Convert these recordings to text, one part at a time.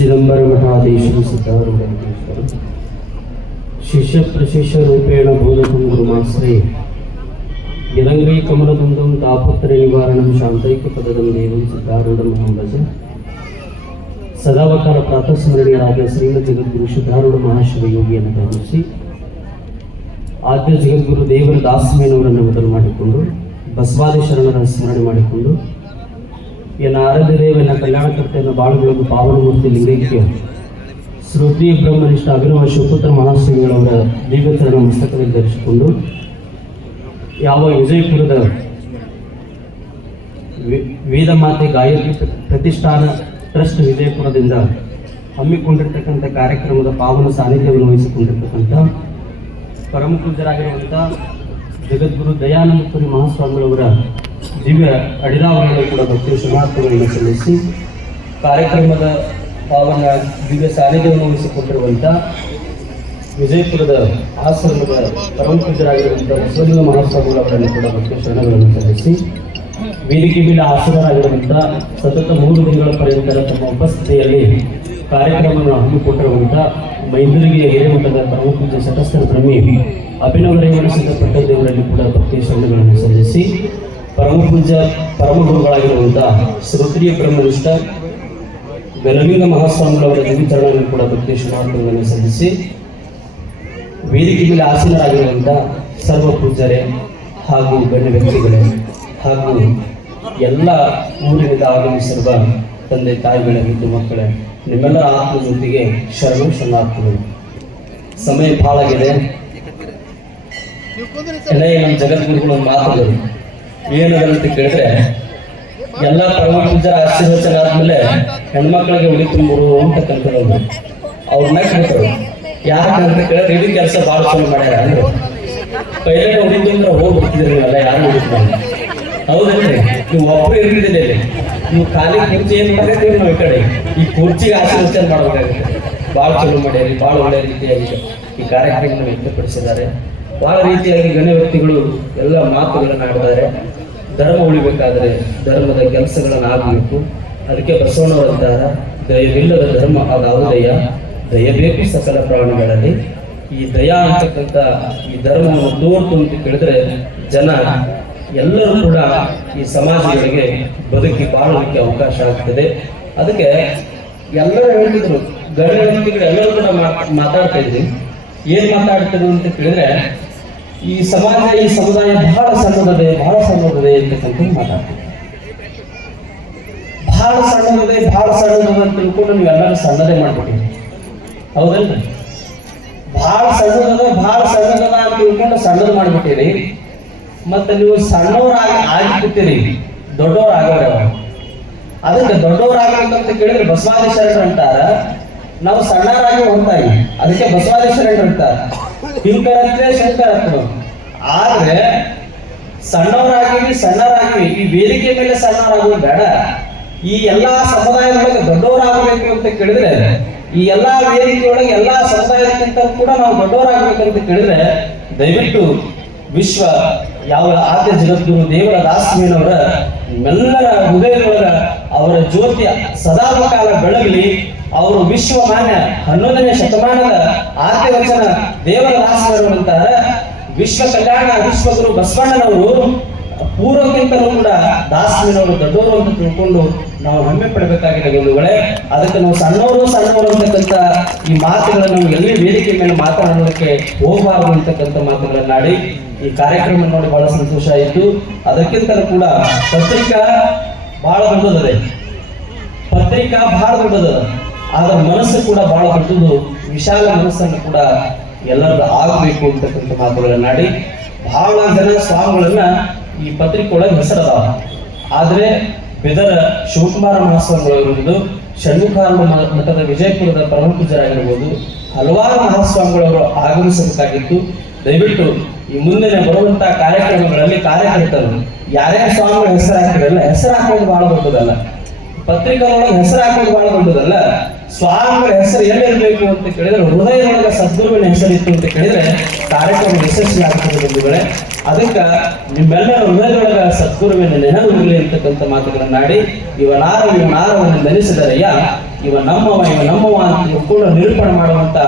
ಚಿದಂಬರ ಮಠಾಧೀಶರು ಸಿದ್ಧಾರೂಢರು ಶಿಷ್ಯ ಪ್ರಶಿಷ್ಯ ರೂಪೇಣ ಬೋಧಕಂ ಗುರುಮಾಶ್ರಯ. ಯದಂಗೈ ಕಮಲಬಂಧಂ ತಾಪತ್ರ ನಿವಾರಣಂ ಶಾಂತೈಕ ಪದದಂ ದೇವಂ ಸಿದ್ಧಾರೂಢಂ ಭಜ. ಪ್ರಾತಃ ಪ್ರಾತಸ್ಮರಣೀಯರಾದ ಶ್ರೀಮದ್ ಜಗದ್ಗುರು ಸಿದ್ಧಾರೂಢ ಮಹಾಶಿವ ಯೋಗಿಯನ್ನು ಗಮನಿಸಿ ಆದ್ಯ ಜಗದ್ಗುರು ದೇವರ ದಾಸಮೇನವರನ್ನು ಮೊದಲು ಮಾಡಿಕೊಂಡು, ಬಸವಾದಿ ಶರಣರ ಸ್ಮರಣೆ ಮಾಡಿಕೊಂಡು ಎನ್ನ ಆರಾಧ್ಯ ದೇವನ ಕಲ್ಯಾಣಕರ್ತೆಯನ್ನು ಬಾಳುಗಳನ್ನು ಪಾವನಮೂರ್ತಿ ಲಿಂಗೈಕ್ಯ. ಶ್ರುತಿ ಬ್ರಹ್ಮನಿಷ್ಠ ಅಭಿನವ ಶಿವಪುತ್ರ ಮಹಾಸ್ವಾಮಿಗಳವರ ದಿವ್ಯಚರಣ ಮಸ್ತಕದಲ್ಲಿ ಧರಿಸಿಕೊಂಡು, ಯಾವ ವಿಜಯಪುರದ ವೇದಮಾತೆ ವೇದ ಮಾತೆ ಗಾಯತ್ರಿ ಪ್ರತಿಷ್ಠಾನ ಟ್ರಸ್ಟ್ ವಿಜಯಪುರದಿಂದ ಹಮ್ಮಿಕೊಂಡಿರ್ತಕ್ಕಂಥ ಕಾರ್ಯಕ್ರಮದ ಪಾವನ ಸಾನ್ನಿಧ್ಯವನ್ನು ವಹಿಸಿಕೊಂಡಿರ್ತಕ್ಕಂಥ ಪರಮ ಪೂಜ್ಯರಾಗಿರುವಂಥ ಜಗದ್ಗುರು ದಯಾನಂದಪುರಿ ಮಹಾಸ್ವಾಮಿಗಳವರ ದಿವ್ಯ ಅಡಿದಾವರಣಗಳು ಕೂಡ ಭಕ್ತಿ ಶುಭಾರ್ಥಗಳನ್ನು ಸಲ್ಲಿಸಿ ಕಾರ್ಯಕ್ರಮದ ಪಾವನ ದಿವ್ಯ ಸಾನ್ನಿಧ್ಯವನ್ನು ವಹಿಸಿಕೊಂಡಿರುವಂಥ ವಿಜಯಪುರದ ಆಶ್ರಮದ ಪರಮ ಪೂಜ್ಯರಾಗಿರುವಂಥ ಬಸವಲಿಂಗ ಮಹಾಸ್ವಾಮಿಗಳವರನ್ನು ಕೂಡ ಭಕ್ತಿ ಶರಣಗಳನ್ನು ಸಲ್ಲಿಸಿ ವೇದಿಕೆ ಮೇಲೆ ಆಸನರಾಗಿರುವಂಥ ಸತತ ಮೂರು ದಿನಗಳ ಪರ್ಯಂತ ತಮ್ಮ ಉಪಸ್ಥಿತಿಯಲ್ಲಿ ಕಾರ್ಯಕ್ರಮವನ್ನು ಹಮ್ಮಿಕೊಂಡಿರುವಂಥ ಮೈಂದೂರಿಗೆ ಹಿರೇಮಠದ ಪರಮ ಪೂಜ್ಯ ಸಟಸ್ಥರ ಬ್ರಹ್ಮಿ ಅಭಿನವ ರೇವಣ ದೇವರಲ್ಲಿ ಕೂಡ ಭಕ್ತಿ ಶರಣಗಳನ್ನು ಸಲ್ಲಿಸಿ ಪರಮ ಪೂಜ ಪರಮ ಗುರುಗಳಾಗಿರುವಂಥ ಶ್ರೋತ್ರಿಯ ಬ್ರಹ್ಮನಿಷ್ಠ ಬೆಲಲಿಂಗ ಮಹಾಸ್ವಾಮಿಗಳವರ ದಿವ್ಯಚರಣವನ್ನು ಕೂಡ ಭಕ್ತಿ ಶರಣಾರ್ಥಗಳನ್ನು ಸಲ್ಲಿಸಿ ವೇದಿಕೆ ಮೇಲೆ ಆಸೀನರಾಗಿರುವಂಥ ಸರ್ವ ಪೂಜ್ಯರೇ ಹಾಗೂ ಗಣ್ಯ ವ್ಯಕ್ತಿಗಳೇ ಹಾಗೂ ಎಲ್ಲ ಊರಿನಿಂದ ಆಗಮಿಸಿರುವ ತಂದೆ ತಾಯಿಗಳ ಹಿಂದು ಮಕ್ಕಳೇ, ನಿಮ್ಮೆಲ್ಲರ ಆತ್ಮ ಜೊತೆಗೆ ಶರಣು ಶರಣಾರ್ಥಗಳು. ಸಮಯ ಭಾಳಾಗಿದೆ ನಮ್ಮ ಜಗದ್ಗುರುಗಳು ಮಾತುಗಳು. ಏನದಂತ ಕೇಳಿದ್ರೆ, ಎಲ್ಲ ಪೂಜ್ಯರ ಆಶೀರ್ವಚನ ಆದ್ಮೇಲೆ ಹೆಣ್ಮಕ್ಳಿಗೆ ಉಳಿ ತುಂಬರು ಅಂತ ಕಲ್ಕೊಳ್ಳೋದು ಅವ್ರನ್ನ ಕೇಳ್ತಾರೆ ಯಾಕಂತ ಕೇಳಿದ್ರೆ ಇಡೀ ಕೆಲಸ ಭಾಳ ಚಲೋ ಮಾಡ್ಯಾರ ಅಂದ್ರೆ. ಪೈಲಟ್ ಉಳಿತು ಅಂದ್ರೆ ಹೋಗಿ ಬರ್ತಿದ್ರಿ ಅಲ್ಲ ಯಾರು ಉಳಿತಾರೆ ಹೌದಲ್ರಿ ನೀವು ಒಬ್ಬರು ಇರ್ತಿದ್ದೀರಿ ಇಲ್ಲಿ. ನೀವು ಖಾಲಿ ಕುರ್ಚಿ ಏನ್ ಮಾಡ್ತೀವಿ ನಾವು ಈ ಕಡೆ? ಈ ಕುರ್ಚಿಗೆ ಆಶೀರ್ವಚನ ಮಾಡ್ಬೇಕಾಗುತ್ತೆ ಭಾಳ ಚಲೋ ಮಾಡ್ಯಾರಿ, ಭಾಳ ಒಳ್ಳೆ ರೀತಿಯಾಗಿ ಈ ಕಾರ್ಯಕ್ರಮವನ್ನು ವ್ಯಕ್ತಪಡಿಸಿದ್ದಾರೆ. ಭಾಳ ರೀತಿಯಾಗಿ ಗಣ್ಯ ವ್ಯಕ್ತಿಗಳು ಎಲ್ಲ ಮಾತುಗಳನ್ನು ಆಡಿದ್ದಾರೆ. ಧರ್ಮ ಉಳಿಬೇಕಾದ್ರೆ ಧರ್ಮದ ಕೆಲಸಗಳನ್ನ ಆಗಬೇಕು. ಅದಕ್ಕೆ ಬಸವಣ್ಣವರಿದ್ದಾರೆ ದಯವಿಲ್ಲದ ಧರ್ಮ ಅದಾವುದಯ್ಯ ದಯಬೇಕು ಸಕಲ ಪ್ರಾಣಿಗಳಲ್ಲಿ. ಈ ದಯಾ ಅಂತಕ್ಕಂಥ ಈ ಧರ್ಮವನ್ನು ತೋರ್ತು ಅಂತ ಕೇಳಿದ್ರೆ ಜನ ಎಲ್ಲರೂ ಕೂಡ ಈ ಸಮಾಜಗಳಿಗೆ ಬದುಕಿ ಬಾಳಲಿಕ್ಕೆ ಅವಕಾಶ ಆಗ್ತದೆ. ಅದಕ್ಕೆ ಎಲ್ಲರೂ ಹೇಳ್ತಿದ್ರು ಗಣ್ಯ ವ್ಯಕ್ತಿಗಳು ಎಲ್ಲರೂ ಕೂಡ ಮಾತ್- ಮಾತಾಡ್ತಾ ಇದ್ವಿ. ಏನ್ ಮಾತಾಡ್ತಿದ್ರು ಅಂತ ಕೇಳಿದ್ರೆ ಈ ಸಮಾಜ, ಈ ಸಮುದಾಯ ಬಹಳ ಸಣ್ಣದದೆ ಬಹಳ ಸಣ್ಣದದೆ ಅಂತಕ್ಕಂಥ ಮಾತಾಡ್ತೀವಿ. ಬಹಳ ಸಣ್ಣದೇ ಬಹಳ ಸಣ್ಣದ ಅಂತ ತಿಳ್ಕೊಂಡು ನೀವೆಲ್ಲರೂ ಸಣ್ಣದೇ ಮಾಡ್ಬಿಟ್ಟಿದ್ರಿ ಹೌದಲ್ರಿ? ಬಹಳ ಸಣ್ಣದ ಬಹಳ ಸಣ್ಣದ ಅಂತ ತಿಳ್ಕೊಂಡು ಸಣ್ಣದು ಮಾಡ್ಬಿಟ್ಟಿರಿ. ಮತ್ತೆ ನೀವು ಸಣ್ಣವರಾಗಿ ಆಗಿಬಿಟ್ಟಿರಿ ದೊಡ್ಡವ್ರು ಆಗೋರು? ಅದಕ್ಕೆ ದೊಡ್ಡವ್ರು ಆಗಬೇಕಂತ ಕೇಳಿದ್ರೆ ಬಸವಾದಿ ಶರಣರು ಅಂತಾರ. ನಾವು ಸಣ್ಣರಾಗಿ ಹೊಂತಾಗಿ ಅದಕ್ಕೆ ಬಸವಾದಿ ಶರಣರು ಅಂತಾರ. ಹಿಂಕರತ್ವೆ ಶಂಕರತ್ವ. ಆದ್ರೆ ಸಣ್ಣವರಾಗಿವಿ ಸಣ್ಣರಾಗಿವಿ ಈ ವೇದಿಕೆ ಮೇಲೆ ಸಣ್ಣವರಾಗುವ ಬೇಡ. ಈ ಎಲ್ಲಾ ಸಮುದಾಯದೊಳಗೆ ದೊಡ್ಡವರಾಗಬೇಕು ಅಂತ ಕೇಳಿದ್ರೆ, ಈ ಎಲ್ಲಾ ವೇದಿಕೆಯೊಳಗೆ ಎಲ್ಲಾ ಸಮುದಾಯಕ್ಕಿಂತ ಕೂಡ ನಾವು ದೊಡ್ಡವರಾಗಬೇಕಂತ ಕೇಳಿದ್ರೆ, ದಯವಿಟ್ಟು ವಿಶ್ವ, ಯಾವ ಆದ್ಯ ಜಗದ್ಗುರು ದೇವರ ದಾಸಮೇನವರ ಎಲ್ಲರ ಹೃದಯದೊಳಗ ಅವರ ಜ್ಯೋತಿ ಸದಾಕಾಲ ಬೆಳಗಲಿ. ಅವರು ವಿಶ್ವ ಮಾನ್ಯ ಹನ್ನೊಂದನೇ ಶತಮಾನದ ಆದ್ಯ ವಚನ ದೇವರ ಅಂತಾರೆ. ವಿಶ್ವ ಕಲ್ಯಾಣ ವಿಶ್ವಗುರು ಬಸವಣ್ಣನವರು ಪೂರ್ವಕ್ಕಿಂತಲೂ ಕೂಡ ದಾಸಮಿನವರು ದೊಡ್ಡವರು ಅಂತ ತಿಳ್ಕೊಂಡು ನಾವು ಹೆಮ್ಮೆ ಪಡಬೇಕಾಗಿದೆ ಬಂಧುಗಳೇ. ಅದಕ್ಕೆ ನಾವು ಸಣ್ಣವರು ಸಣ್ಣವರು ಅಂತಕ್ಕಂಥ ಈ ಮಾತುಗಳನ್ನು ನಾವು ಎಲ್ಲಿ ವೇದಿಕೆ ಮೇಲೆ ಮಾತನಾಡೋದಕ್ಕೆ ಹೋಗಬಾರದು ಅಂತಕ್ಕಂಥ ಮಾತುಗಳನ್ನಾಡಿ ಈ ಕಾರ್ಯಕ್ರಮ ನೋಡಿ ಬಹಳ ಸಂತೋಷ ಆಯಿತು. ಅದಕ್ಕಿಂತಲೂ ಕೂಡ ಪತ್ರಿಕಾ ಬಹಳ ದೊಡ್ಡದಿದೆ ಪತ್ರಿಕಾ ಬಹಳ ದೊಡ್ಡದು. ಆದ್ರೆ ಮನಸ್ಸು ಕೂಡ ಬಹಳ ದೊಡ್ಡದು ವಿಶಾಲ ಮನಸ್ಸನ್ನು ಕೂಡ ಎಲ್ಲರದ್ದು ಆಗಬೇಕು ಅಂತಕ್ಕಂಥ ಮಾತುಗಳನ್ನಾಡಿ ಬಹಳ ಜನ ಸ್ವಾಮಿಗಳನ್ನ ಈ ಪತ್ರಿಕೆ ಒಳಗೆ ಹೆಸರದಾವ. ಆದರೆ ಬೆದರ ಶಿವಕುಮಾರ ಮಹಾಸ್ವಾಮಿಗಳಿರ್ಬೋದು ಷಣ್ಮುಖಾರ್ಮ ಮಠದ ವಿಜಯಪುರದ ಪರಮ ಪೂಜರಾಗಿರ್ಬೋದು ಹಲವಾರು ಮಹಾಸ್ವಾಮಿಗಳವರು ಆಗಮಿಸಬೇಕಾಗಿತ್ತು. ದಯವಿಟ್ಟು ಈ ಮುಂದಿನ ಬರುವಂತಹ ಕಾರ್ಯಕ್ರಮಗಳಲ್ಲಿ ಕಾರ್ಯಕರ್ತರು ಯಾರ್ಯಾರ ಸ್ವಾಮಿಗಳ ಹೆಸರು ಹಾಕಿರಲ್ಲ ಹೆಸರು ಹಾಕೋದು ಬಹಳ ದೊಡ್ಡದಲ್ಲ. ಪತ್ರಿಕೆಗಳ ಹೆಸರು ಹಾಕೋದು ಬಹಳ ದೊಡ್ಡದಲ್ಲ. ಸ್ವಾಮಿಗಳ ಹೆಸರು ಎಲ್ಲಿರಬೇಕು ಅಂತ ಕೇಳಿದ್ರೆ ಹೃದಯದೊಳಗೆ ಸದ್ಗುರುವಿನ ಹೆಸರಿತ್ತು ಅಂತ ಕೇಳಿದ್ರೆ ಕಾರ್ಯಕ್ರಮ ಯಶಸ್ವಿ ಆಗ್ತದೆ ಬಂಧುಗಳೇ. ಅದಕ್ಕೆ ನಿಮ್ಮೆಲ್ಲರ ಹೃದಯದೊಳಗ ಸದ್ಗುರುವಿನ ನೆನಪು ಅಂತಕ್ಕಂಥ ಮಾತುಗಳನ್ನಾಡಿ ಇವನಾರ ಇವನಾರವನ್ನು ನೆನೆಸಿದರಯ್ಯ ಇವ ನಮ್ಮವ ಇವ ನಮ್ಮವ ಅಂತ ಕೂಡ ನಿರೂಪಣೆ ಮಾಡುವಂತ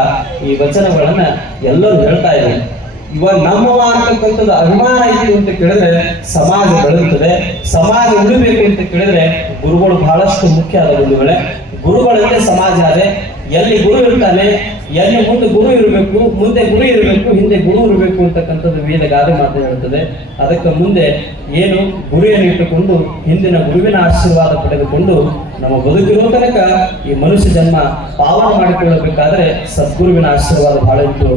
ಈ ವಚನಗಳನ್ನ ಎಲ್ಲರೂ ಹೇಳ್ತಾ ಇದ್ದಾರೆ. ಇವ ನಮ್ಮವ ಅಂತಕ್ಕಂಥದ್ದು ಅಭಿಮಾನ ಇದೆ ಅಂತ ಕೇಳಿದ್ರೆ ಸಮಾಜ ಬೆಳೆಯುತ್ತದೆ ಸಮಾಜ ಉಳಿಬೇಕು ಅಂತ ಕೇಳಿದ್ರೆ ಗುರುಗಳು ಬಹಳಷ್ಟು ಮುಖ್ಯ ಆದ ಗುರುಗಳೇ ಗುರುಗಳಲ್ಲೇ ಸಮಾಜ ಅದೇ ಎಲ್ಲಿ ಗುರು ಇರ್ತಾನೆ, ಎಲ್ಲಿ ಮುಂದೆ ಗುರು ಇರಬೇಕು, ಮುಂದೆ ಗುರು ಇರಬೇಕು, ಹಿಂದೆ ಗುರು ಇರಬೇಕು ಅಂತಕ್ಕಂಥದ್ದು ವೇದ ಗಾದೆ ಮಾತು ಹೇಳ್ತದೆ ಅದಕ್ಕೆ ಮುಂದೆ ಏನು ಗುರಿಯನ್ನು ಇಟ್ಟುಕೊಂಡು, ಹಿಂದಿನ ಗುರುವಿನ ಆಶೀರ್ವಾದ ಪಡೆದುಕೊಂಡು ನಮ್ಮ ಬದುಕಿರೋ ತನಕ ಈ ಮನುಷ್ಯ ಜನ್ಮ ಪಾವನ ಮಾಡಿಕೊಳ್ಳಬೇಕಾದ್ರೆ ಸದ್ಗುರುವಿನ ಆಶೀರ್ವಾದ ಬಹಳ ಇತ್ತು.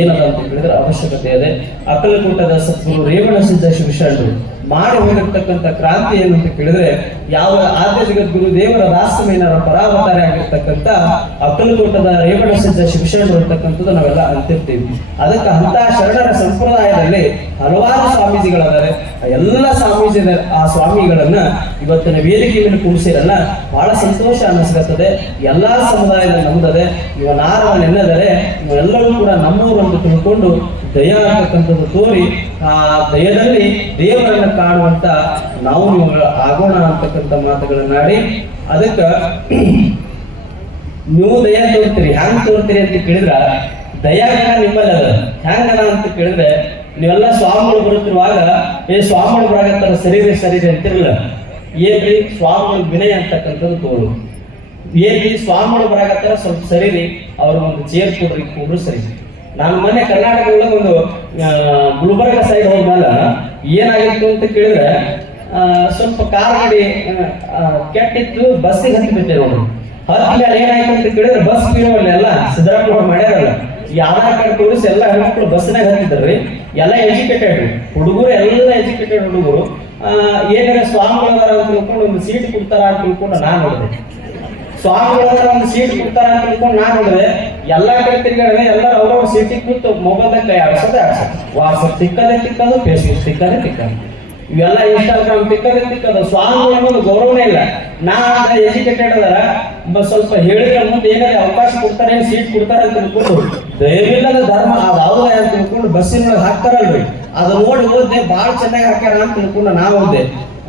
ಏನದ ಅಂತ ಹೇಳಿದ್ರೆ ಅವಶ್ಯಕತೆ ಇದೆ. ಅಕ್ಕಲಕೂಟದ ಸದ್ಗುರು ರೇವಣ ಸಿದ್ಧ ಶಿವಶರಣರು ಮಾಡಿ ಹೋಗಿರತಕ್ಕಂಥ ಕ್ರಾಂತಿ ಏನು ಅಂತ ಕೇಳಿದ್ರೆ, ಯಾವ ಆದ್ಯ ಜಗದ್ಗುರು ದೇವರ ರಾಸಮೇನರ ಪರಾವತಾರ ಆಗಿರ್ತಕ್ಕಂಥ ಅಕ್ಕಲಕೋಟದ ರೇವಣ ಸಜ್ಜ ಶಿಕ್ಷಣ ಅಂತಕ್ಕಂಥದ್ದು ನಾವೆಲ್ಲ ಅಂತಿರ್ತೀವಿ. ಅದಕ್ಕೆ ಅಂತ ಶರಣರ ಸಂಪ್ರದಾಯದಲ್ಲಿ ಹಲವಾರು ಸ್ವಾಮೀಜಿಗಳಾದರೆ. ಎಲ್ಲ ಸ್ವಾಮೀಜಿ ಆ ಸ್ವಾಮಿಗಳನ್ನ ಇವತ್ತಿನ ವೇದಿಕೆ ಮೇಲೆ ಕೂಡಿಸಿರಲ್ಲ ಬಹಳ ಸಂತೋಷ ಅನ್ನಿಸ್ಕತ್ತದೆ ಎಲ್ಲ ಸಮುದಾಯದ ನಂಬದೆ ಇವ ನಾರವ ನೆನೆದರೆ ಇವೆಲ್ಲರೂ ಕೂಡ ನಮ್ಮವರು ಅಂತ ತಿಳ್ಕೊಂಡು ದಯ ತೋರಿ, ಆ ದಯದಲ್ಲಿ ದೇವರನ್ನ ಕಾಣುವಂತ ನಾವು ಇವುಗಳ ಆಗೋಣ ಅಂತಕ್ಕಂಥ ಮಾತುಗಳನ್ನಾಡಿ ಅದಕ್ಕೆ ನೀವು ದಯ ತೋರ್ತೀರಿ. ಹ್ಯಾಂಗ್ ತೋರ್ತೀರಿ ಅಂತ ಕೇಳಿದ್ರ ದಯಾಕ ನಿಮ್ಮಲ್ಲಿ ಅದ. ಹ್ಯಾಂಗದ ಅಂತ ಕೇಳಿದ್ರೆ, ನೀವೆಲ್ಲ ಸ್ವಾಮಿಗಳು ಬರುತ್ತಿರುವಾಗ, ಏ ಸ್ವಾಮಿಗಳು ಬರಾಗತ್ತಾರ ಸರಿರಿ ಸರಿರಿ ಅಂತಿರಲ್ಲ. ಏನ್ರಿ ಸ್ವಾಮಿಗಳು ವಿನಯ ಅಂತಕ್ಕಂಥದ್ದು ತೋರು. ಏನ್ರಿ ಸ್ವಾಮಿಗಳು ಬರಾಗತ್ತಾರ ಸ್ವಲ್ಪ ಸರಿರಿ ಅವ್ರ ಒಂದು ಚೇರ್ ಕೊಡ್ರಿ, ಕೂಡ್ರು ಸರಿ. ನಾನು ಮೊನ್ನೆ ಕರ್ನಾಟಕದೊಳಗೆ ಒಂದು ಗುಲ್ಬರ್ಗ ಸೈಡ್ ಹೋದ್ಮೇಲೆ ಏನಾಗಿತ್ತು ಅಂತ ಕೇಳಿದ್ರೆ ಸ್ವಲ್ಪ ಕಾರ್ ಗಾಡಿ ಕೆಟ್ಟಿತ್ತು ಬಸ್ಸಿಗೆ ಹತ್ತಿ ಬಿಟ್ಟೆ ನೋಡ್ರಿ ಹತ್ತಿ ಏನಾಯ್ತು ಅಂತ ಕೇಳಿದ್ರೆ ಬಸ್ ಬೀಳೋಲ್ಲ ಎಲ್ಲ ಸಿದ್ದರಾಮಯ್ಯ ಮಾಡ್ಯಾರಲ್ಲ. ಈ ಆಧಾರ್ ಕಾರ್ಡ್ ತೋರಿಸಿ ಎಲ್ಲ ಹೆಣ್ಮಕ್ಳು ಬಸ್ನಾಗ ಹತ್ತಿದ್ರಿ. ಎಲ್ಲ ಎಜುಕೇಟೆಡ್ ಹುಡುಗರು ಎಲ್ಲ ಎಜುಕೇಟೆಡ್ ಹುಡುಗರು. ಏನಾರ ಸ್ವಾಮಿಗಳದಾರ ಅಂತ ತಿಳ್ಕೊಂಡು ಒಂದು ಸೀಟ್ ಕೊಡ್ತಾರ ಅಂತ ತಿಳ್ಕೊಂಡು ನಾನು ನೋಡಿದೆ. ಸ್ವಾಮಿಗಳದಾರ ಒಂದು ಸೀಟ್ ಕೊಡ್ತಾರ ಅಂತ ತಿಳ್ಕೊಂಡು ನಾನು ನೋಡಿದ್ರೆ ಎಲ್ಲಾ ಕಡೆ ತಿರ್ಗಾಡಿದೆ ಎಲ್ಲ ಅವ್ರವ್ರ ಸೀಟಿಗೆ ಕೂತು ಮೊಬೈಲ್ದಾಗ ಕೈ ಆಡ್ಸೋದೇ ಆಡ್ಸೋದು. ವಾಟ್ಸಪ್ ತಿಕ್ಕದೆ ತಿಕ್ಕದು ಫೇಸ್ಬುಕ್ ತಿಕ್ಕದೆ ತಿಕ್ಕದು. ಇವೆಲ್ಲ ಇನ್ಸ್ಟಾಗ್ರಾಮ್ ತಿಕ್ಕದೆ ತಿಕ್ಕದು. ಸ್ವಾಮಿಗಳು ಒಂದು ಗೌರವನೇ ಇಲ್ಲ. ನಾ ಎಜುಕೇಟೆಡ್ ಅದರ ಸ್ವಲ್ಪ ಹೇಳಿದ್ರೆ ಮುಂದೆ ಏನಾದ್ರೆ ಅವಕಾಶ ಕೊಡ್ತಾರೆ ಸೀಟ್ ಕೊಡ್ತಾರೆ ಅಂತ ತಿಳ್ಕೊಂಡು, ದಯವಿಲ್ಲದ ಧರ್ಮ ಅದಾವಲ್ಲ ಅಂತ ತಿಳ್ಕೊಂಡು ಬಸ್ಸಿನೊಳಗೆ ಹಾಕ್ತಾರಲ್ರಿ. ಅದು ನೋಡಿ ಓದ್ದೆ ಭಾಳ ಚೆನ್ನಾಗಿ ಹಾಕ್ಯಾರ ಅಂತ ತಿಳ್ಕೊಂಡು ನಾ ಓದ್ದೆ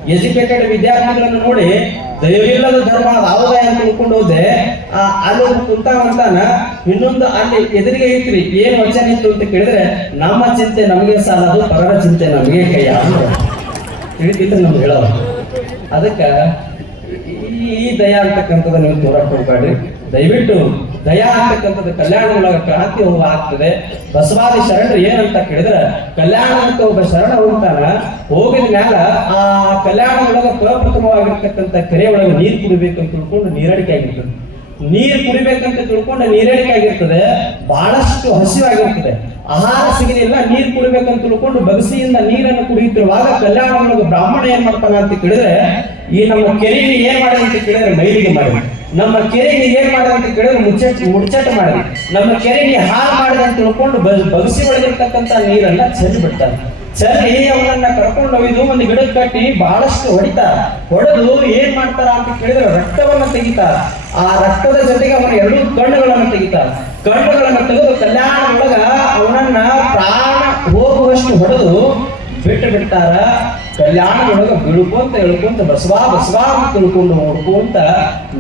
ಎಜುಕೇಟೆಡ್ ವಿದ್ಯಾರ್ಥಿಗಳನ್ನು ನೋಡಿ ದಯವಿಲ್ಲದ ಧರ್ಮ ಅದಾವದ ಅಂತ ತಿಳ್ಕೊಂಡು ಹೋದೆ ಆ, ಒಬ್ಬ ಕುಂತಾವಂತಾನ ಇನ್ನೊಂದು ಅಲ್ಲಿ ಎದುರಿಗೆ ಐತ್ರಿ ಏನ್ ವಚನ ಇತ್ತು ಅಂತ ಕೇಳಿದ್ರೆ ನಮ್ಮ ಚಿಂತೆ ನಮಗೆ ಸಾಲದು ಪರರ ಚಿಂತೆ ನಮಗೆ ಕೈಯ ತಿಳಿತಿದ್ರೆ ನಮ್ಗೆ ಹೇಳೋ ಅದಕ್ಕೆ ಈ ದಯ ಅಂತಕ್ಕಂಥದ್ದು ನೀವು ತೋರಕ್ಕೆ ಹೋಗ್ಬೇಡ್ರಿ ದಯವಿಟ್ಟು ದಯಾ ಅಂತಕ್ಕಂಥದ್ದು ಕಲ್ಯಾಣ ಒಳಗ ಕ್ರಾಂತಿ ಹೋಗ ಆಗ್ತದೆ. ಬಸವಾದಿ ಶರಣರು ಏನಂತ ಕೇಳಿದ್ರೆ ಕಲ್ಯಾಣ ಅಂತ ಒಬ್ಬ ಶರಣ ಹೋಗ್ತಾನ ಹೋಗಿದ ಮ್ಯಾಲ ಆ ಕಲ್ಯಾಣ ಒಳಗ ಪ್ರಪ್ರಥಮವಾಗಿರ್ತಕ್ಕಂಥ ಕೆರೆ ಒಳಗೆ ನೀರು ಕುಡಿಬೇಕು ಅಂತ ತಿಳ್ಕೊಂಡು ನೀರಡಿಕೆ ಆಗಿರ್ತದೆ. ನೀರು ಕುಡಿಬೇಕಂತ ತಿಳ್ಕೊಂಡು ನೀರಡಿಕೆ ಆಗಿರ್ತದೆ. ಬಹಳಷ್ಟು ಹಸಿವಾಗಿರ್ತದೆ. ಆಹಾರ ಸಿಗಲಿಲ್ಲ, ನೀರು ಕುಡಿಬೇಕಂತ ತಿಳ್ಕೊಂಡು ಬಗಸಿಯಿಂದ ನೀರನ್ನು ಕುಡಿಯುತ್ತಿರುವಾಗ ಕಲ್ಯಾಣ ಒಳಗ ಬ್ರಾಹ್ಮಣ ಏನ್ ಮಾಡ್ತಾನ ಅಂತ ಕೇಳಿದ್ರೆ, ಈ ನಮ್ಮ ಕೆರೆಯಲ್ಲಿ ಏನ್ ಮಾಡಿದೆ ಅಂತ ಕೇಳಿದ್ರೆ, ಮೈಲಿಗೆ ಮಾಡಿ. ನಮ್ಮ ಕೆರೆಗೆ ಏನ್ ಮಾಡ ಅಂತ ಕೇಳಿದ್ರೆ ಮುಚ್ಚಟ್ ಮುಚ್ಚಟ ಮಾಡಿ ನಮ್ಮ ಕೆರೆಗೆ ಹಾಳು ಮಾಡಿದೆ ಅಂತ ತಿಳ್ಕೊಂಡು ಬಗಸಿ ಒಳಗಿರ್ತಕ್ಕಂಥ ನೀರನ್ನ ಚೆಲ್ಲಿ ಬಿಡ್ತಾರೆ ಚೆಲ್ಲಿ ಅವನನ್ನ ಕರ್ಕೊಂಡು ಒಯ್ದು ಒಂದು ಗಿಡಕ್ಕೆ ಕಟ್ಟಿ ಬಹಳಷ್ಟು ಹೊಡಿತಾರ. ಹೊಡೆದು ಏನ್ ಮಾಡ್ತಾರ ಅಂತ ಕೇಳಿದ್ರೆ ರಕ್ತವನ್ನ ತೆಗಿತಾರ. ಆ ರಕ್ತದ ಜೊತೆಗೆ ಅವನ ಎರಡು ಕಣ್ಣುಗಳನ್ನ ತೆಗಿತಾರ. ಕಣ್ಣುಗಳನ್ನ ತೆಗೆದು ಕಲ್ಯಾಣ ಒಳಗ ಅವನನ್ನ ಪ್ರಾಣ ಹೋಗುವಷ್ಟು ಹೊಡೆದು ಬಿಟ್ಟು ಬಿಡ್ತಾರ. ಕಲ್ಯಾಣದೊಳಗ ಬೀಳ್ಕೊಂತ ಹೇಳ್ಕೊಂತ ಬಸವಾ ಬಸವಾ ಅಂತ ತಿಳ್ಕೊಂಡು ನೋಡ್ಕೊಂತ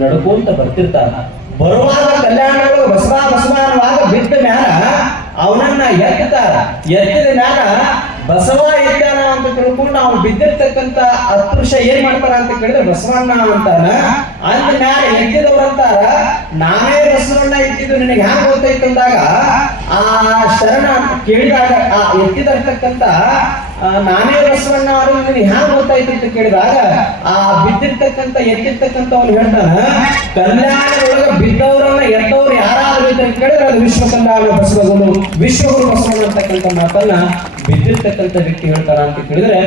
ನಡ್ಕೊಂತ ಬರ್ತಿರ್ತಾರ ಬರುವಾಗ ಕಲ್ಯಾಣಗಳು ಬಸವಾ ಬಸವಾ ಅನ್ನುವಾಗ ಬಿದ್ದ ಮ್ಯಾಲ ಅವನನ್ನ ಎತ್ತಾರ. ಎತ್ತಿದ ಮ್ಯಾಲ ಬಸವ ಇದ್ದಾನ ಅಂತ ತಿಳ್ಕೊಂಡು ಅವ್ನು ಬಿದ್ದಿರ್ತಕ್ಕಂತ ಅತೃಷ ಏನ್ ಮಾಡ್ತಾರ ಅಂತ ಕೇಳಿದ್ರೆ ಬಸವಣ್ಣ ಅಂತಾನ. ಅಂದ ಮ್ಯಾಲ ಎದ್ದಿದವ್ರು ಅಂತಾರ, ನಾನೇ ಬಸವಣ್ಣ ಇದ್ದಿದ್ದು ನಿನಗೆ ಹ್ಯಾಂಗ ಗೊತ್ತೈತೆ? ಅಂದಾಗ, ಆ ಶರಣ ಅಂತ ಕೇಳಿದಾಗ, ಆ ಎತ್ತಿದಿರ್ತಕ್ಕಂತ ನಾನೇ ಬಸವಣ್ಣ ಅವರು ನನಗೆ ಹ್ಯಾಂಗ ಗೊತ್ತಾಯ್ತು ಅಂತ ಕೇಳಿದಾಗ, ಆ ಬಿದ್ದಿರ್ತಕ್ಕಂತ ಎತ್ತಿರ್ತಕ್ಕಂತ ಅವ್ನು ಹೇಳ್ತಾನ, ಕಲ್ಯಾಣದೊಳಗ ಬಿದ್ದವರನ್ನ ಎತ್ತವ್ರು ಯಾರಾದ್ರೂ ಅಂತ ಕೇಳಿದ್ರೆ ಅದು ವಿಶ್ವಕಂದಾಲ ಬಸವಗುರು, ವಿಶ್ವಗುರು ಬಸವಣ್ಣ ಅಂತಕ್ಕಂಥ ಮಾತನ್ನ ಬಿದ್ದಿರ್ತಕ್ಕಂಥ ವ್ಯಕ್ತಿ ಹೇಳ್ತಾರ ಅಂತ ಕೇಳಿದ್ರೆ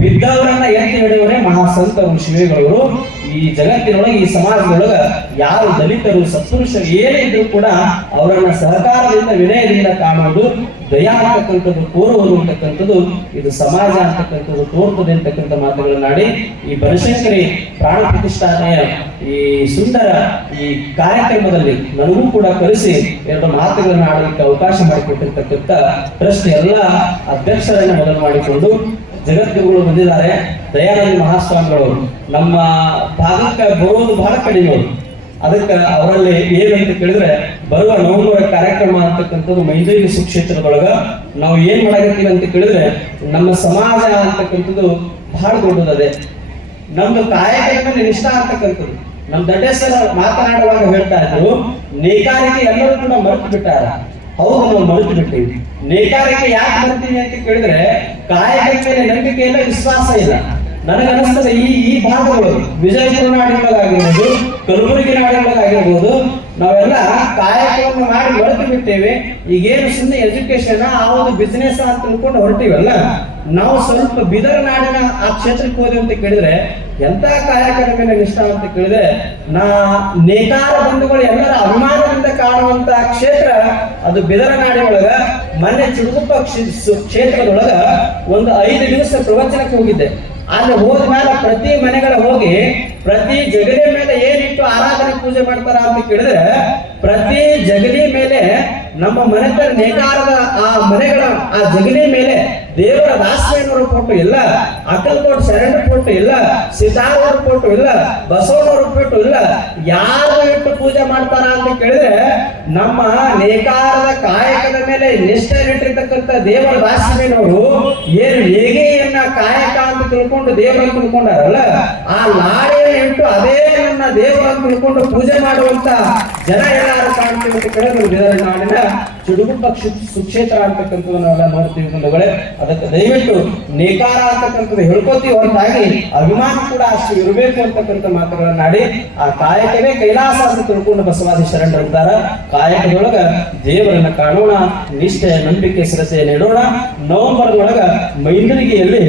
ಬಿದ್ದವರನ್ನ ಎತ್ತಿ ಹಿಡಿಯವರೇ ಮಹಾಸಂತ ಶಿವಿಗಳವರು ಈ ಜಗತ್ತಿನೊಳಗೆ, ಈ ಸಮಾಜದೊಳಗ ಯಾರು ದಲಿತರು, ಸತ್ಪುರುಷರು ಏನೇ ಇದ್ರು ಕೂಡ ಅವರನ್ನ ಸಹಕಾರದಿಂದ, ವಿನಯದಿಂದ ಕಾಣುವುದು ದಯಾ ಅಂತಕ್ಕಂಥದ್ದು, ಕೋರುವುದು ಅಂತಕ್ಕಂಥದ್ದು, ಇದು ಸಮಾಜ ಅಂತಕ್ಕಂಥದ್ದು, ತೋರ್ತದೆ ಅಂತಕ್ಕಂಥ ಮಾತುಗಳನ್ನಾಡಿ ಈ ಬನಶಂಕರಿ ಪ್ರಾಣ ಪ್ರತಿಷ್ಠಾನೆಯ ಈ ಸುಂದರ ಈ ಕಾರ್ಯಕ್ರಮದಲ್ಲಿ ನನಗೂ ಕೂಡ ಕಲಿಸಿ ಎರಡು ಮಾತುಗಳನ್ನ ಆಡಲಿಕ್ಕೆ ಅವಕಾಶ ಮಾಡಿಕೊಟ್ಟಿರ್ತಕ್ಕಂಥ ಟ್ರಸ್ಟ್ ಎಲ್ಲ ಅಧ್ಯಕ್ಷರನ್ನ ಮೊದಲು ಮಾಡಿಕೊಂಡು ಜಗದ್ಗುರುಗಳು ಬಂದಿದ್ದಾರೆ. ದಯಾನಂದ ಮಹಾಸ್ವಾಮಿಗಳು, ನಮ್ಮ ಭಾಗಕ್ಕೆ ಬರೋದು ಬಹಳ ಕಡಿಮೆ. ಅದಕ್ಕೆ ಅವರಲ್ಲಿ ಏನಂತ ಕೇಳಿದ್ರೆ, ಬರುವ ನವೆಂಬರ್ ಕಾರ್ಯಕ್ರಮ ಅಂತಕ್ಕಂಥದ್ದು ಮೈದೇವಿ ಸುಕ್ಷೇತ್ರದೊಳಗ ನಾವು ಏನ್ ಮಾಡಕತ್ತೀವಿ ಅಂತ ಕೇಳಿದ್ರೆ, ನಮ್ಮ ಸಮಾಜ ಅಂತಕ್ಕಂಥದ್ದು ಬಹಳ ದೊಡ್ಡದದೆ. ನಮ್ದು ಕಾಯಕಕ್ಕೆ ನಿಷ್ಠ ಅಂತಕ್ಕಂಥದ್ದು. ನಮ್ಮ ದಡ್ಡೇಶ್ವರ ಮಾತನಾಡುವಾಗ ಹೇಳ್ತಾ ಇದ್ರು, ನೇಕಾರಿಕೆ ಎಲ್ಲರೂ ಕೂಡ ಮರೆತು ಬಿಟ್ಟಾರ. ಹೌದು ನಾವು ಮರೆತು ಬಿಟ್ಟಿವಿ ನೇಕಾರಿಕೆ ಯಾಕೆ ಬರ್ತೀವಿ ಅಂತ ಕೇಳಿದ್ರೆ ಕಾಯಕದ ಮೇಲೆ ನಂಬಿಕೆ ಇಲ್ಲ, ವಿಶ್ವಾಸ ಇಲ್ಲ. ನನಗನ್ನಿಸ್ತದೆ ಈ ಈ ಭಾಗಗಳು, ವಿಜಯಪುರ ನಾಡಿನೊಳಗಾಗಿರ್ಬೋದು ಕಲಬುರಗಿ ನಾಡಿನೊಳಗಾಗಿರ್ಬೋದು ನಾವೆಲ್ಲ ಕಾಯಕವನ್ನು ಮಾಡಿ ಮರೆತು ಬಿಟ್ಟೇವೆ ಈಗೇನು ಸುಮ್ಮನೆ ಎಜುಕೇಶನ್ ಆ ಒಂದು ಬಿಸ್ನೆಸ್ ಅಂತ ತಿಳ್ಕೊಂಡು ಹೊರಟಿವಲ್ಲ? ನಾವು ಸ್ವಲ್ಪ ಬಿದರ ನಾಡಿನ ಆ ಕ್ಷೇತ್ರಕ್ಕೆ ಹೋದೆ ಅಂತ ಕೇಳಿದ್ರೆ, ಎಂತ ಕಾಯಕದ ಮೇಲೆ ನಿಷ್ಠ ಅಂತ ಕೇಳಿದ್ರೆ, ನಾ ನೇಕಾರ ಬಂಧುಗಳು ಎಲ್ಲರ ಅಭಿಮಾನದಿಂದ ಕಾಣುವಂತ ಕ್ಷೇತ್ರ, ಅದು ಬಿದರ ನಾಡಿನೊಳಗ, ಮೊನ್ನೆ ಚಿಡುಗುಪ್ಪ ಕ್ಷೇತ್ರದೊಳಗ ಒಂದು ಐದು ದಿವಸ ಪ್ರವಚನಕ್ಕೆ ಹೋಗಿದ್ದೆ. ಅಲ್ಲಿ ಹೋದ್ಮೇಲೆ ಪ್ರತಿ ಮನೆಗಳ ಹೋಗಿ ಪ್ರತಿ ಜಗಲಿ ಮೇಲೆ ಏನಿಟ್ಟು ಆರಾಧನೆ ಪೂಜೆ ಮಾಡ್ತಾರ ಅಂತ ಕೇಳಿದ್ರೆ, ಪ್ರತಿ ಜಗಲಿ ಮೇಲೆ ನಮ್ಮ ಮನೆತರ ನೇಕಾರದ ಆ ಮನೆಗಳ ಆ ಜಗಲಿ ಮೇಲೆ ದೇವರ ದಾಸಯ್ಯನವರ ಫೋಟೋ ಇಲ್ಲ ಅಕ್ಕಲ್ಕೋಟ್ ಶರಣ ಫೋಟೋ ಇಲ್ಲ ಸಿದ್ದಾರವರ ಫೋಟೋ ಇಲ್ಲ ಬಸವನವ್ರ ಫೋಟೋ ಇಲ್ಲ ಯಾರು ಇಟ್ಟು ಪೂಜೆ ಮಾಡ್ತಾರ ಅಂತ ಕೇಳಿದ್ರೆ, ನಮ್ಮ ನೇಕಾರದ ಕಾಯಕದ ಮೇಲೆ ನಿಷ್ಠೆ ಇಟ್ಟಿರ್ತಕ್ಕಂಥ ದೇವರ ದಾಸಯ್ಯನವರು ಏನು ನೇಗೆಯನ್ನ ಕಾಯಕ ಅಂತ ತಿಳ್ಕೊಂಡು ದೇವರನ್ನು ತಿಳ್ಕೊಂಡಾರಲ್ಲ ಆ ಲಾಳೆಯನ್ನು ಇಟ್ಟು ಅದೇ ನನ್ನ ದೇವರನ್ನು ತಿಳ್ಕೊಂಡು ಪೂಜೆ ಮಾಡುವಂತ ಜನ ಏನಾದ್ರು ಕಾಣ್ತೀವಿ ಅಂತ ಕೇಳಿದ್ರೆ ನಾಡಿನ ಚುಡುಗುಪ್ಪ ಕ್ಷು- ಸುಕ್ಷೇತ್ರ ಅಂತಕ್ಕಂಥದ್ದು ನಾವೆಲ್ಲ ಮಾಡ್ತೀವಿ ಬಂದಗಳೇ ಅದಕ್ಕೆ ದಯವಿಟ್ಟು ನೇಕಾರ ಅಂತಕ್ಕಂಥದ್ದು ಹೇಳ್ಕೊತೀವಿ ಹೊರತಾಗಿ ಅಭಿಮಾನ ಕೂಡ ಅಷ್ಟು ಇರಬೇಕು ಅಂತಕ್ಕಂಥ ಮಾತುಗಳನ್ನ ಆಡಿ ಆ ಕಾಯಕವೇ ಕೈಲಾಸ ಅಂತ ತಿಳ್ಕೊಂಡು ಬಸವಾದಿ ಶರಣರಿದ್ದಾರ ಕಾಯಕದೊಳಗ ದೇವರನ್ನ ಕಾಣೋಣ, ನಿಷ್ಠೆ, ನಂಬಿಕೆ, ಶ್ರದ್ಧೆ, ನೀಡೋಣ. ನವೆಂಬರ್ ಒಳಗ ಮೈಂದರಿಗೆಯಲ್ಲಿ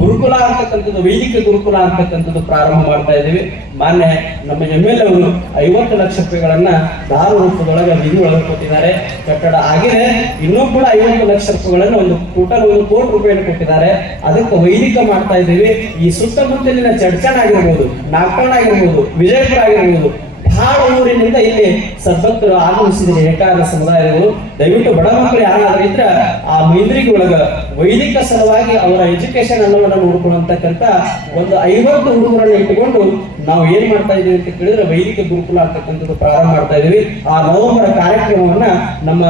ಗುರುಕುಲ ಅಂತಕ್ಕಂಥದ್ದು ವೈದಿಕ ಗುರುಕುಲ ಅಂತಕ್ಕಂಥದ್ದು ಪ್ರಾರಂಭ ಮಾಡ್ತಾ ಇದ್ದೀವಿ. ಮಾನ್ಯ ನಮ್ಮ ಎಂ ಎಲ್ ಅವರು ಐವತ್ತು ಲಕ್ಷ ರೂಪಾಯಿಗಳನ್ನ ದಾರು ರೂಪದೊಳಗೆ ನಿಧಿ ಒಳಗೆ ಕೊಟ್ಟಿದ್ದಾರೆ. ಕಟ್ಟಡ ಆಗಿದೆ ಇನ್ನೂ ಕೂಡ ಐವತ್ತು ಲಕ್ಷ ರೂಪಾಯಿಗಳನ್ನು ಒಂದು ಟೋಟಲ್ ಒಂದು ಕೋಟಿ ರೂಪಾಯಿಯನ್ನು ಕೊಟ್ಟಿದ್ದಾರೆ. ಅದಕ್ಕೆ ವೈದಿಕ ಮಾಡ್ತಾ ಇದ್ದೀವಿ. ಈ ಸುತ್ತಮುತ್ತಲಿನ ಚಡ್ಚಣ ಆಗಿರ್ಬೋದು ನಾಗ್ಪಣ ಆಗಿರ್ಬೋದು, ವಿಜಯಪುರ ಆಗಿರ್ಬೋದು ಬಹಳ ಊರಿನಿಂದ ಇಲ್ಲಿ ಸದ್ಭಕ್ತರು ಆಗಮಿಸಿದ ಏಕಾರ ಸಮುದಾಯಗಳು, ದಯವಿಟ್ಟು ಬಡ ಮಕ್ಕಳು ಯಾರಾದ್ರೂ ಇದ್ರ ಆ ಮೈಂದ್ರಿಗೆ ಒಳಗ ವೈದಿಕ ಸಲುವಾಗಿ ಅವರ ಎಜುಕೇಶನ್ ಎಲ್ಲವನ್ನ ನೋಡ್ಕೊಳ್ಳುವಂತಕ್ಕಂತ ಒಂದು ಐವತ್ತು ಹುಡುಗರನ್ನ ಇಟ್ಟುಕೊಂಡು ನಾವು ಏನ್ ಮಾಡ್ತಾ ಇದೀವಿ ಅಂತ ಕೇಳಿದ್ರೆ ವೈದಿಕ ಗುರುಕುಲ ಅಂತಕ್ಕಂಥದ್ದು ಪ್ರಾರಂಭ ಮಾಡ್ತಾ ಇದೀವಿ. ಆ ನವೆಂಬರ್ ಕಾರ್ಯಕ್ರಮವನ್ನ ನಮ್ಮ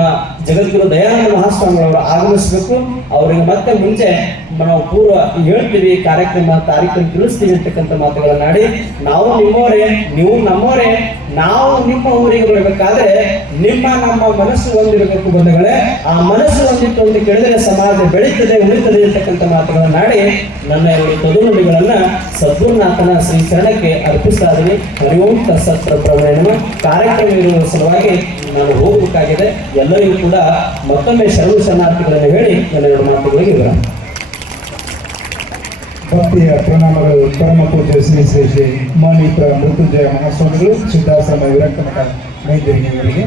ಜಗದ್ಗುರು ದಯಾನಂದ ಮಹಾಸ್ವಾಮಿಗಳವರು ಆಗಮಿಸಬೇಕು. ಅವರಿಗೆ ಮತ್ತೆ ಮುಂಚೆ ನಾವು ಪೂರ್ವ ಹೇಳ್ತೀವಿ ಕಾರ್ಯಕ್ರಮ ತಾರೀಕನ್ನು ತಿಳಿಸ್ತೀವಿ ಅಂತಕ್ಕಂಥ ಮಾತುಗಳನ್ನ ಆಡಿ, ನಾವು ನಿಮ್ಮವರೇ, ನೀವು ನಮ್ಮವರೇ, ನಾವು ನಿಮ್ಮ ಊರಿಗೆ ಬರಬೇಕಾದ್ರೆ ನಿಮ್ಮ ನಮ್ಮ ಮನಸ್ಸು ಹೊಂದಿರಬೇಕು ಬಂಧುಗಳೇ. ಆ ಮನಸ್ಸು ಹೊಂದಿತ್ತು ಅಂತ ಕೇಳಿದರೆ ಸಮಾಜ ಬೆಳೀತದೆ, ಉಳಿತದೆ ಅಂತಕ್ಕಂಥ ಮಾತುಗಳನ್ನ ಆಡಿ, ನನ್ನ ಎರಡು ತದುನುಡಿಗಳನ್ನ ಸದ್ಗುರುನಾಥನ ಶ್ರೀ ಶರಣಕ್ಕೆ ಅರ್ಪಿಸ್ತಾ ಇದ್ದೀನಿ ಹರಿವಂತ ತತ್ಸತ್ ಪ್ರಭುಣಮ ಕಾರ್ಯಕ್ರಮ ಇರುವ ಸಲುವಾಗಿ ನಾನು ಹೋಗಬೇಕಾಗಿದೆ. ಎಲ್ಲರಿಗೂ ಕೂಡ ಮತ್ತೊಮ್ಮೆ ಶರಣು ಶರಣಾರ್ಥಿಗಳನ್ನು ಹೇಳಿ, ನನ್ನ ಎರಡು ಮಾತುಗಳಿಗೆ ವಿವರ ಭಕ್ತಿಯ ಪ್ರಣಾಮಗಳು ಪರಮ ಶ್ರೀ ಶ್ರೀ ಶ್ರೀ ಮಣಿಪುರ ಮೃತ್ಯುಂಜಯ ಮಹಾಸ್ವಾಮಿಗಳು ಸಿದ್ಧಾಶ್ರಮ ವಿರಕ್ತ ಮಠ ಮೈದರಿಯವರಿಗೆ